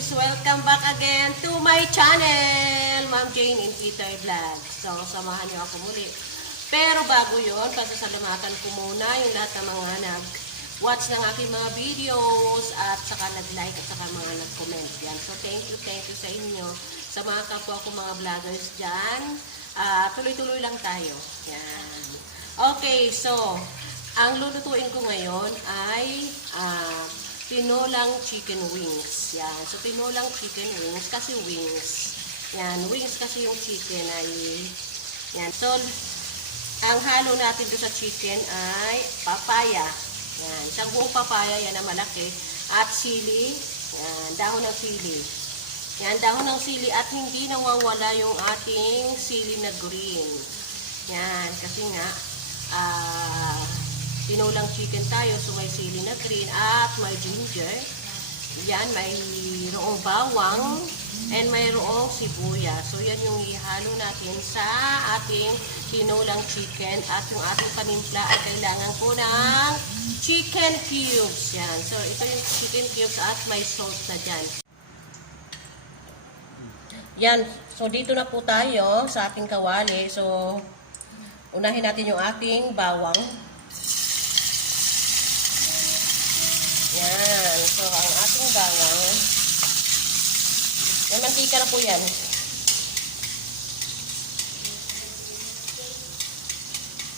guys! Welcome back again to my channel! Ma'am Jane and Peter Vlog. So, samahan niyo ako muli. Pero bago yon, pasasalamatan ko muna yung lahat ng mga nag-watch ng aking mga videos at saka nag-like at saka mga nag-comment yan. So, thank you sa inyo. Sa mga kapwa ko mga vloggers dyan, tuloy-tuloy lang tayo. Yan. Okay, so, ang lulutuin ko ngayon ay tinolang chicken wings. Yan. So, tinolang chicken wings kasi wings. Yan. Wings kasi yung chicken ay yan. So, ang halo natin doon sa chicken ay papaya. Yan. Isang buong papaya. Yan na malaki. At sili. Yan. Dahon ng sili. Yan. Dahon ng sili. At hindi nawawala yung ating sili na green. Yan. Kasi nga, tinolang chicken tayo, so may sili na green at may ginger. Yan, mayroong bawang and mayroong sibuyas. So yan yung ihalo natin sa ating tinolang chicken at yung ating panimpla ay kailangan ko ng chicken cubes. Yan, so ito yung chicken cubes at may salt na dyan. Yan, so dito na po tayo sa ating kawali. So unahin natin yung ating bawang. Yan. So, ang ating bawang. May mantika na po yan.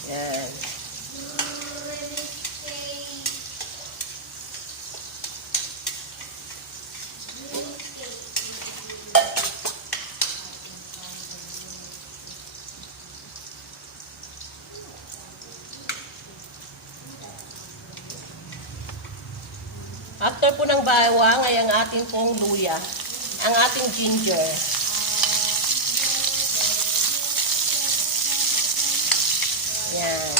Yan. After po ng bawang ay ang ating pong luya, ang ating ginger. Yan.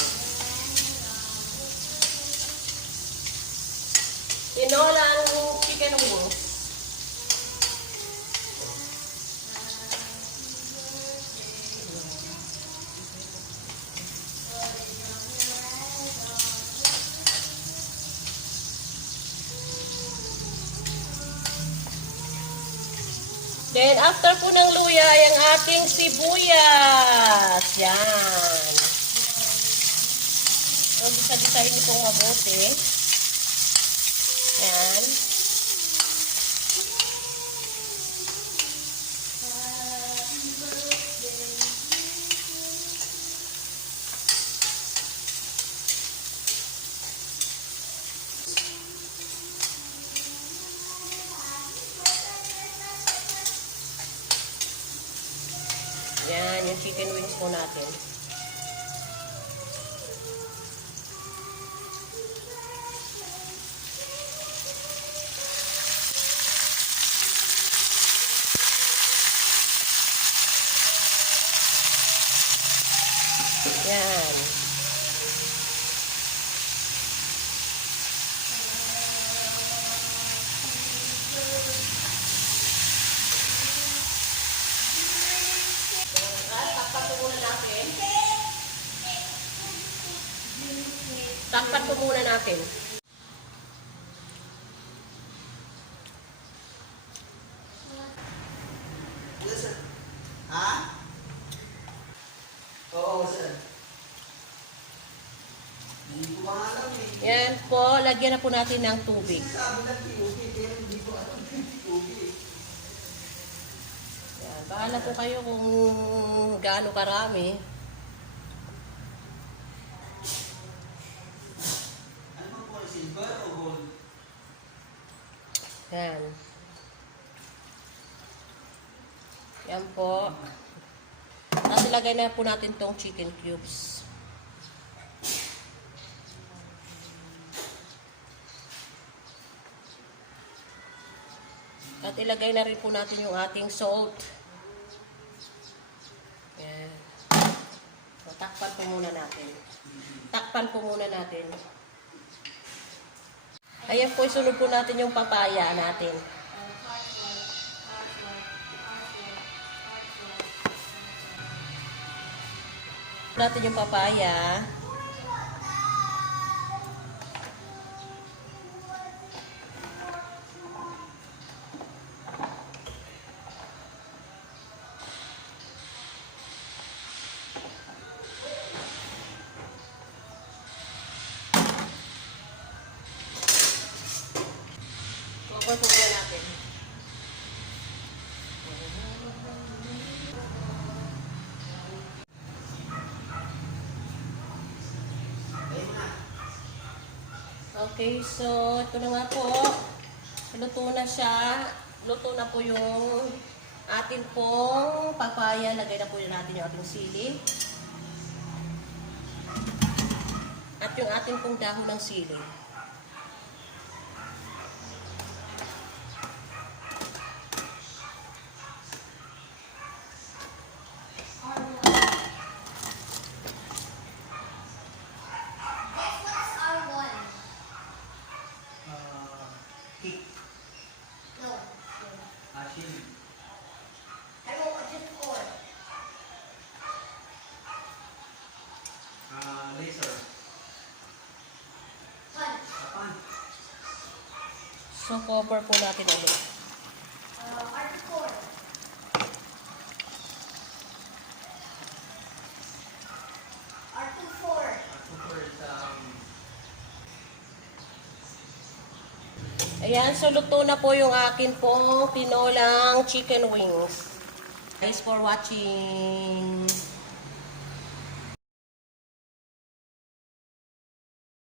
Tinolang chicken wings. Then, after po ng luya, ay ang ating sibuyas. Yan. So, bisa-bisahin itong mabuti. Yan. Yan, yung chicken wings po natin. Yan. Takpan po muna natin. Yes, sir. Ha? Oo, sir. Hindi ko maalam eh. Yan po, lagyan na po natin ng tubig. Sabi ng POV, pero hindi ko alam yung POV. Yan, bahala po kayo kung gaano karami. Silver o gold? Yan. Yan po. Tapos ilagay na po natin tong chicken cubes. At ilagay na rin po natin yung ating salt. Yan. So, takpan po muna natin. Takpan po muna natin. Ayan po, isunod po natin yung papaya natin. Natin yung papaya. Cover po muna natin. Ayun na. Okay, so ito na nga po. Luto na siya. Luto na po yung atin pong papaya. Lagay na po natin yung ating sili. At yung ating pong dahon ng sili. What's R1? Kick. No. Ashin. Hello, just four. Laser. Punch. Kapan. So, cover po natin ulit. R4. R24. Super Ayan, so luto na po yung akin pong tinolang chicken wings. Thanks for watching.